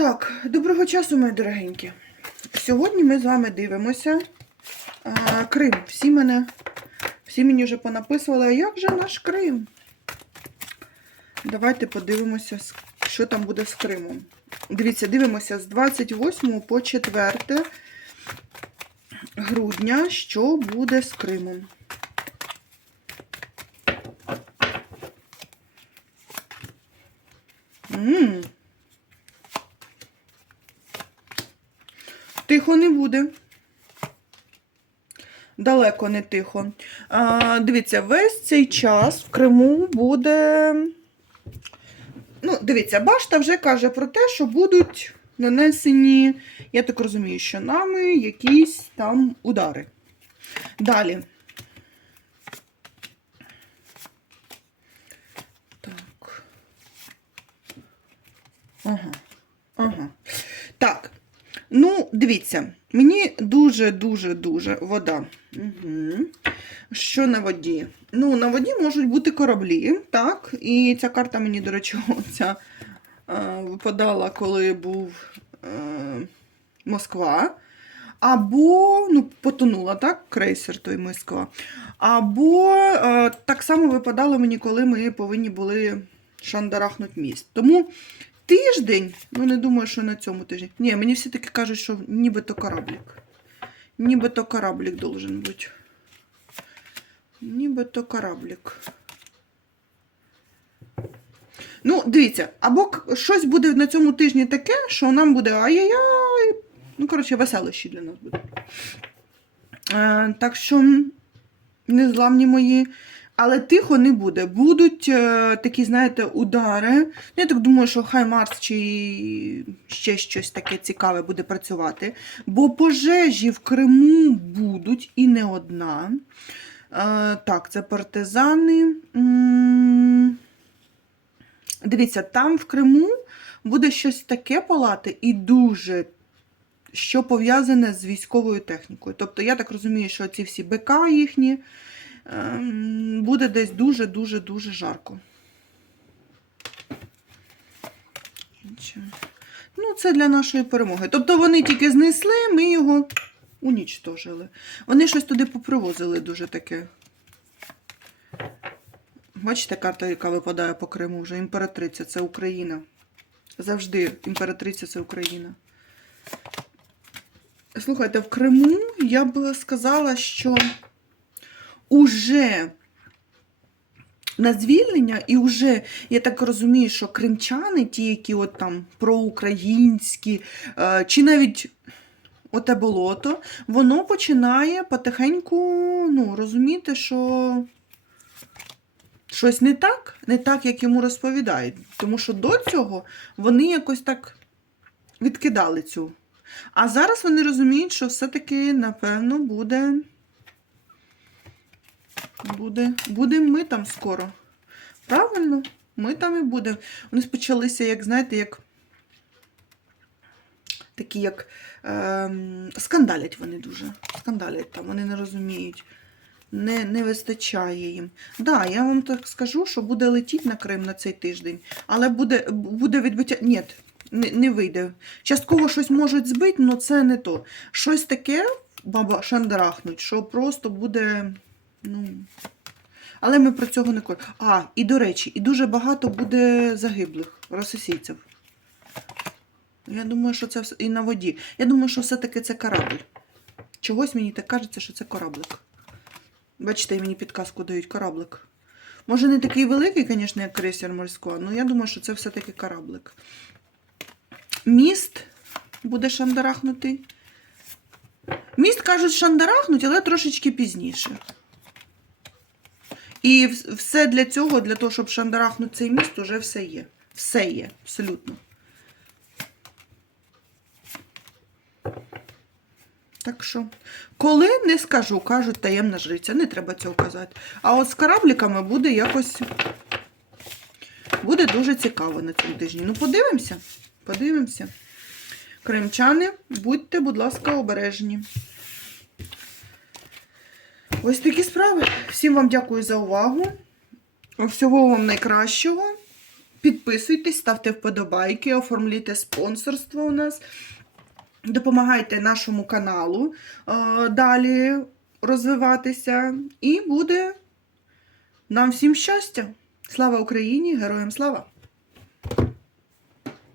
Так, доброго часу, мої дорогенькі. Сьогодні ми з вами дивимося а, Крим. Всі мене, всі мені вже понаписували, а як же наш Крим? Давайте подивимося, що там буде з Кримом. Дивіться, дивимося з 28 по 4 грудня, що буде з Кримом. М. Тихо не буде. Далеко не тихо. А, дивіться, весь цей час в Криму буде. Ну, дивіться, башта вже каже про те, що будуть нанесені, я так розумію, що нами якісь там удари. Далі. Так. Ага. Ага. Так. Ну, дивіться, мені дуже-дуже-дуже вода. Угу. Що на воді? Ну, на воді можуть бути кораблі, так. І ця карта мені, до речі, ця е, випадала, коли був е, Москва. Або, ну, потонула, так, крейсер той Москва. Або е, так само випадало мені, коли ми повинні були шандарахнути міст. Тому тиждень, ну не думаю, що на цьому тижні. Ні, мені все-таки кажуть, що нібито кораблік. Нібито кораблік должен бути. Нібито кораблік. Ну, дивіться, або щось буде на цьому тижні таке, що нам буде ай-яй-яй. Ну, коротше, веселощі для нас буде. Е, так що, незламні мої. Але тихо не буде. Будуть е, такі, знаєте, удари. Ну, Я так думаю, що хай Марс чи ще щось таке цікаве буде працювати. Бо пожежі в Криму будуть і не одна. Е, так, це партизани. Дивіться, там в Криму буде щось таке палати і дуже. Що пов'язане з військовою технікою. Тобто, я так розумію, що ці всі БК їхні буде десь дуже-дуже-дуже жарко. Ну, це для нашої перемоги. Тобто вони тільки знесли, ми його унічтожили. Вони щось туди попривозили дуже таке. Бачите, карта, яка випадає по Криму вже. Імператриця це Україна. Завжди імператриця це Україна. Слухайте, в Криму я б сказала, що уже на звільнення, і вже, я так розумію, що кримчани, ті, які от там проукраїнські, е, чи навіть оте болото, воно починає потихеньку ну, розуміти, що щось не так, не так, як йому розповідають. Тому що до цього вони якось так відкидали цю. А зараз вони розуміють, що все-таки, напевно, буде. Буде, будемо ми там скоро. Правильно? Ми там і будемо. Вони почалися, як, знаєте, як. Такі, як ем, скандалять вони дуже. Скандалять там, вони не розуміють. Не, не вистачає їм. Так, да, я вам так скажу, що буде летіти на Крим на цей тиждень, але буде, буде відбиття. Ні, не, не вийде. Частково щось можуть збити, але це не то. Щось таке баба шандарахнуть, що просто буде. Ну. Але ми про цього не кажемо. А, і до речі, і дуже багато буде загиблих російців. Я думаю, що це все і на воді. Я думаю, що все-таки це корабль. Чогось мені так кажеться, що це кораблик. Бачите, мені підказку дають кораблик. Може, не такий великий, звісно, як крейсер морського, але я думаю, що це все-таки кораблик. Міст буде шандарахнутий. Міст кажуть шандарахнуть, але трошечки пізніше. І все для цього, для того, щоб шандарахнути цей міст, уже все є. Все є, абсолютно. Так що, коли не скажу, кажуть таємна жриця, не треба цього казати. А от з корабліками буде якось. Буде дуже цікаво на цьому тижні. Ну, подивимося. Подивимося. Кримчани, будьте, будь ласка, обережні. Ось такі справи. Всім вам дякую за увагу. Всього вам найкращого. Підписуйтесь, ставте вподобайки, оформлюйте спонсорство у нас. Допомагайте нашому каналу е, далі розвиватися. І буде нам всім щастя! Слава Україні! Героям слава!